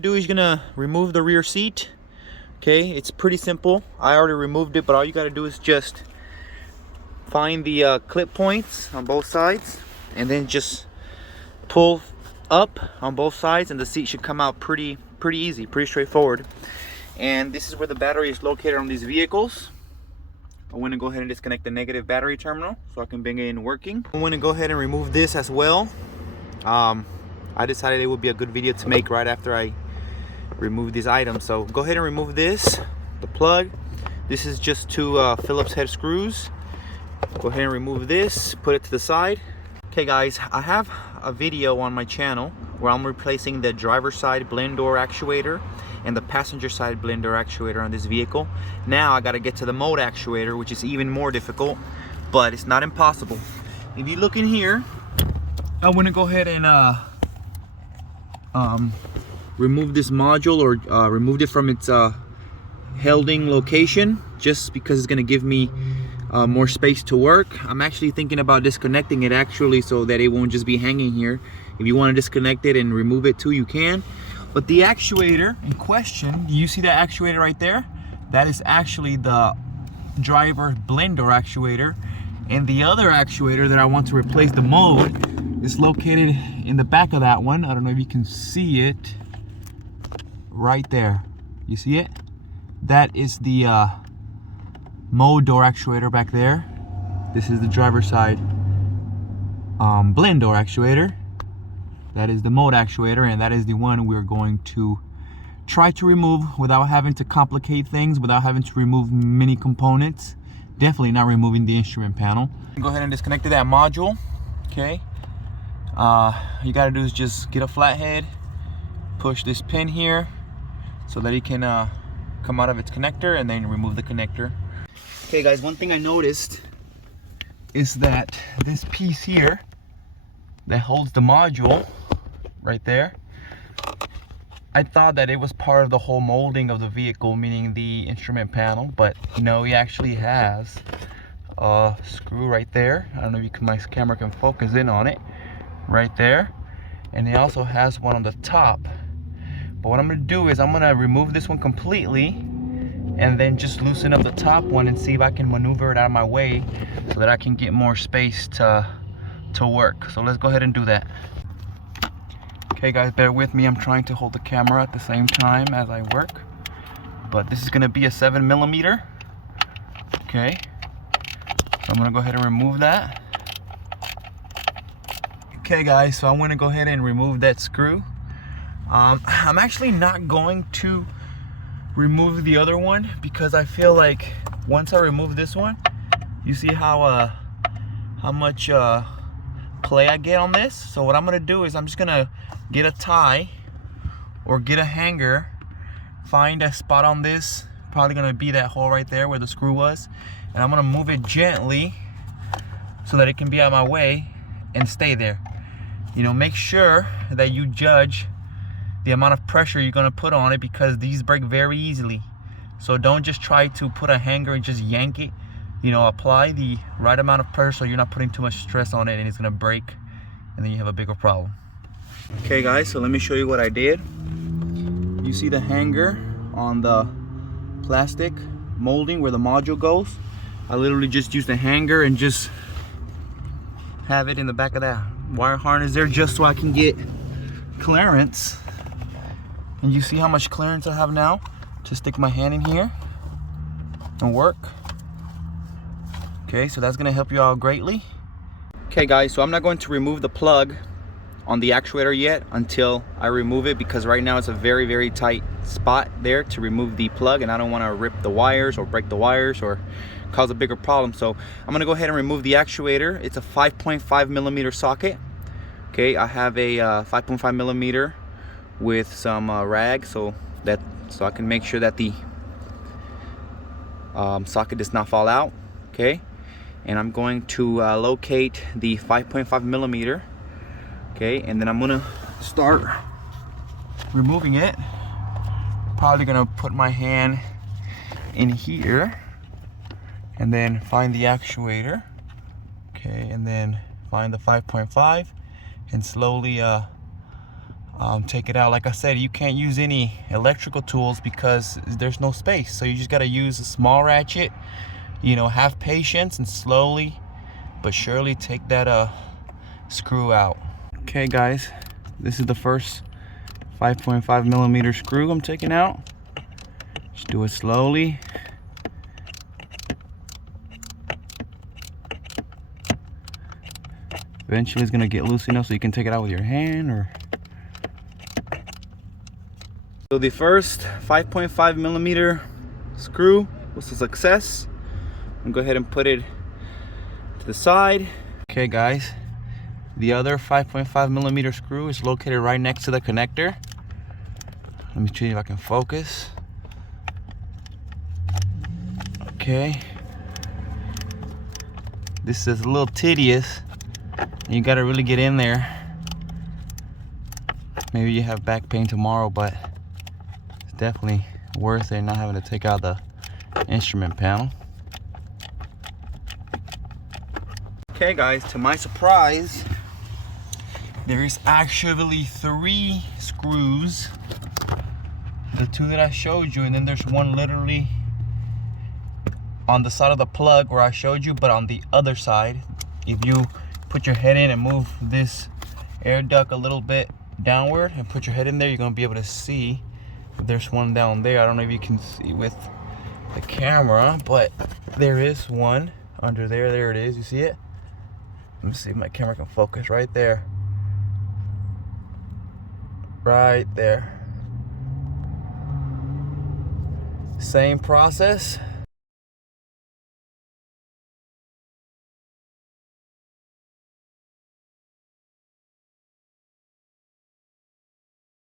do is you're gonna remove the rear seat. Okay, it's pretty simple. I already removed it, but all you gotta do is just find the clip points on both sides and then just pull up on both sides, and the seat should come out pretty easy, pretty straightforward. And this is where the battery is located on these vehicles. I want to go ahead and disconnect the negative battery terminal so I can bring it in working. I want to go ahead and remove this as well. I decided it would be a good video to make right after I remove these items. So go ahead and remove this, the plug. This is just two Phillips head screws. Go ahead and remove this, put it to the side. Okay guys, I have a video on my channel where I'm replacing the driver's side blend door actuator and the passenger side blend door actuator on this vehicle. Now I got to get to the mode actuator, which is even more difficult, but it's not impossible. If you look in here, I want to go ahead and remove this module, or remove it from its holding location, just because it's going to give me more space to work. I'm actually thinking about disconnecting it actually, so that it won't just be hanging here. If you want to disconnect it and remove it too, you can. But the actuator in question, you see that actuator right there? That is actually the driver blend door actuator. And the other actuator that I want to replace the mode is located in the back of that one. I don't know if you can see it right there. You see it? That is the mode door actuator back there. This is the driver's side blend door actuator. That is the mode actuator, and that is the one we're going to try to remove without having to complicate things, without having to remove many components. Definitely not removing the instrument panel. Go ahead and disconnect that module. Okay. You gotta do is just get a flathead, push this pin here so that it can come out of its connector, and then remove the connector. Okay guys, one thing I noticed is that this piece here that holds the module right there, I thought that it was part of the whole molding of the vehicle, meaning the instrument panel, but no, it actually has a screw right there. I don't know if you can, my camera can focus in on it right there, and it also has one on the top. But what I'm going to do is I'm going to remove this one completely and then just loosen up the top one and see if I can maneuver it out of my way so that I can get more space to work. So let's go ahead and do that. Okay guys, bear with me. I'm trying to hold the camera at the same time as I work. But this is going to be a 7mm. Okay. So I'm going to go ahead and remove that. Okay guys, so I want to go ahead and remove that screw. I'm actually not going to remove the other one because I feel like once I remove this one, you see how much play I get on this. So what I'm gonna do is I'm just gonna get a tie or get a hanger, find a spot on this, probably gonna be that hole right there where the screw was, and I'm gonna move it gently so that it can be out of my way and stay there. You know, make sure that you judge the amount of pressure you're gonna put on it, because these break very easily. So don't just try to put a hanger and just yank it. You know, apply the right amount of pressure so you're not putting too much stress on it and it's gonna break, and then you have a bigger problem. Okay guys, so let me show you what I did. You see the hanger on the plastic molding where the module goes? I literally just used the hanger and just have it in the back of that wire harness there just so I can get clearance. And you see how much clearance I have now to stick my hand in here and work. Okay, so that's gonna help you out greatly. Okay guys, so I'm not going to remove the plug on the actuator yet until I remove it, because right now it's a very tight spot there to remove the plug, and I don't want to rip the wires or break the wires or cause a bigger problem. So I'm gonna go ahead and remove the actuator. It's a 5.5mm socket. Okay, I have a 5.5mm with some rag so I can make sure that the socket does not fall out. Okay, and I'm going to locate the 5.5mm. Okay, and then I'm gonna start removing it. Probably gonna put my hand in here and then find the actuator. Okay, and then find the 5.5 and slowly take it out. Like I said, you can't use any electrical tools because there's no space, so you just got to use a small ratchet. You know, have patience and slowly but surely take that screw out. Okay guys, this is the first 5.5 millimeter screw I'm taking out. Just do it slowly. Eventually it's gonna get loose enough so you can take it out with your hand. Or so the first 5.5 millimeter screw was a success. I'm gonna go ahead and put it to the side. Okay guys, the other 5.5 millimeter screw is located right next to the connector. Let me see if I can focus. Okay, this is a little tedious. You gotta really get in there. Maybe you have back pain tomorrow, but it's definitely worth it not having to take out the instrument panel. Okay guys, to my surprise, there is actually 3 screws. The 2 that I showed you, and then there's one literally on the side of the plug where I showed you, but on the other side. If you put your head in and move this air duct a little bit downward and put your head in there, you're gonna be able to see there's one down there. I don't know if you can see with the camera, but there is one under there. There it is, you see it? Let me see if my camera can focus right there. Right there. Same process.